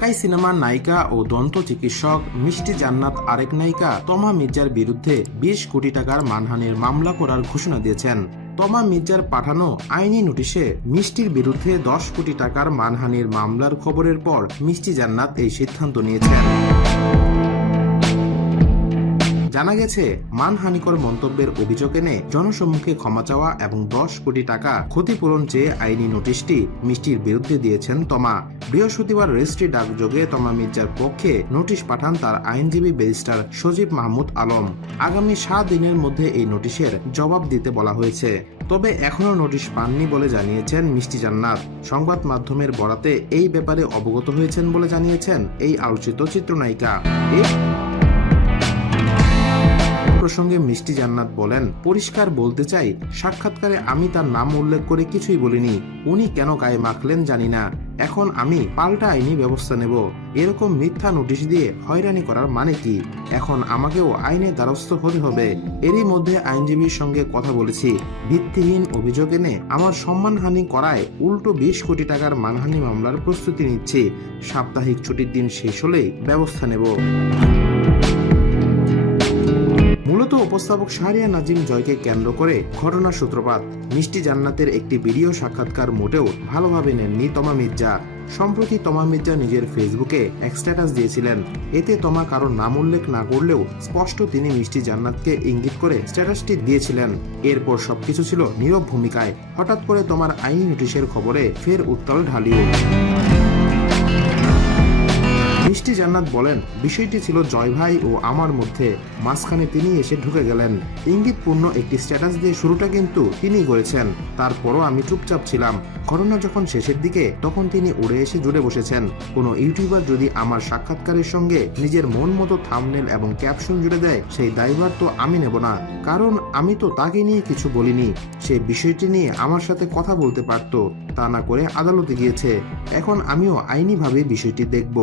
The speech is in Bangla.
ঢাকাই সিনেমার নায়িকা ও দন্ত চিকিৎসক মিষ্টি জান্নাত আরেক নায়িকা তমা মির্জার বিরুদ্ধে বিশ কোটি টাকার মানহানির মামলা করার ঘোষণা দিয়েছেন। তমা মির্জার পাঠানো আইনি নোটিশে মিষ্টির বিরুদ্ধে দশ কোটি টাকার মানহানির মামলার খবরের পর মিষ্টি জান্নাত এই সিদ্ধান্ত নিয়েছেন। জানা গেছে, মানহানিকর মন্তব্যের অভিযোগ এনে জনসম্মুখে ক্ষমা চাওয়া এবং দশ কোটি টাকা ক্ষতিপূরণ চেয়ে আইনি নোটিশটি মিষ্টির বিরুদ্ধে দিয়েছেন তমা। বৃহস্পতিবার রেজিস্ট্রি ডাকযোগে তমা মির্জার পক্ষে নোটিশ পাঠান তার আইনজীবী ব্যারিস্টার সজীব মাহমুদ আলম। আগামী সাত দিনের মধ্যে এই নোটিশের জবাব দিতে বলা হয়েছে। তবে এখনও নোটিশ পাননি বলে জানিয়েছেন মিষ্টি জান্নাত। সংবাদ মাধ্যমের বরাতে এই ব্যাপারে অবগত হয়েছেন বলে জানিয়েছেন এই আলোচিত চিত্রনায়িকা। প্রসঙ্গে মিষ্টি জান্নাত বলেন, পরিষ্কার বলতে চাই, সাক্ষাৎকারে আমি তার নাম উল্লেখ করে কিছুই বলিনি। উনি কেন গায়ে মাখলেন জানি না। এখন আমি পাল্টা আইনি ব্যবস্থা নেব। এরকম মিথ্যা নোটিশ দিয়ে হয়রানি করার মানে কি? এখন আমাকেও আইনের দ্বারস্থ হতে হবে। এরই মধ্যে আইনজীবীর সঙ্গে কথা বলেছি। ভিত্তিহীন অভিযোগ এনে আমার সম্মানহানি করায় উল্টো বিশ কোটি টাকার মানহানি মামলার প্রস্তুতি নিচ্ছি। সাপ্তাহিক ছুটির দিন শেষ হলেই ব্যবস্থা নেব। উপস্থাপক শাহরিয়া নাজিম জয়কে কেন্দ্র করে ঘটনার সূত্রপাত। মিষ্টি জান্নাতের একটি ভিডিও সাক্ষাৎকার মোটেও ভালোভাবে নেননি তমা মির্জা। সম্প্রতি তমা মির্জা নিজের ফেসবুকে এক স্ট্যাটাস দিয়েছিলেন। এতে তমা কারোর নাম উল্লেখ না করলেও স্পষ্ট তিনি মিষ্টি জান্নাতকে ইঙ্গিত করে স্ট্যাটাসটি দিয়েছিলেন। এরপর সবকিছু ছিল নীরব ভূমিকায়। হঠাৎ করে তোমার আইনি নোটিশের খবরে ফের উত্তাল ঢালিও। মিষ্টি জান্নাত বলেন, বিষয়টি ছিল জয় ভাই ও আমার মধ্যে। মাঝখানে তিনি এসে ঢুকে গেলেন। ইঙ্গিতপূর্ণ একটি স্ট্যাটাস দিয়ে শুরুটা কিন্তু তিনি করেছেন। তারপরও আমি চুপচাপ ছিলাম। ঘটনা যখন শেষের দিকে, তখন তিনি উড়ে এসে জুড়ে বসেছেন। কোনো ইউটিউবার যদি আমার সাক্ষাৎকারের সঙ্গে নিজের মন মতো থামনেল এবং ক্যাপশন জুড়ে দেয়, সেই দায়ভার তো আমি নেব না। কারণ আমি তো তাকে নিয়ে কিছু বলিনি। সে বিষয়টি নিয়ে আমার সাথে কথা বলতে পারতো। তা না করে আদালতে গিয়েছে। এখন আমিও আইনিভাবে বিষয়টি দেখব।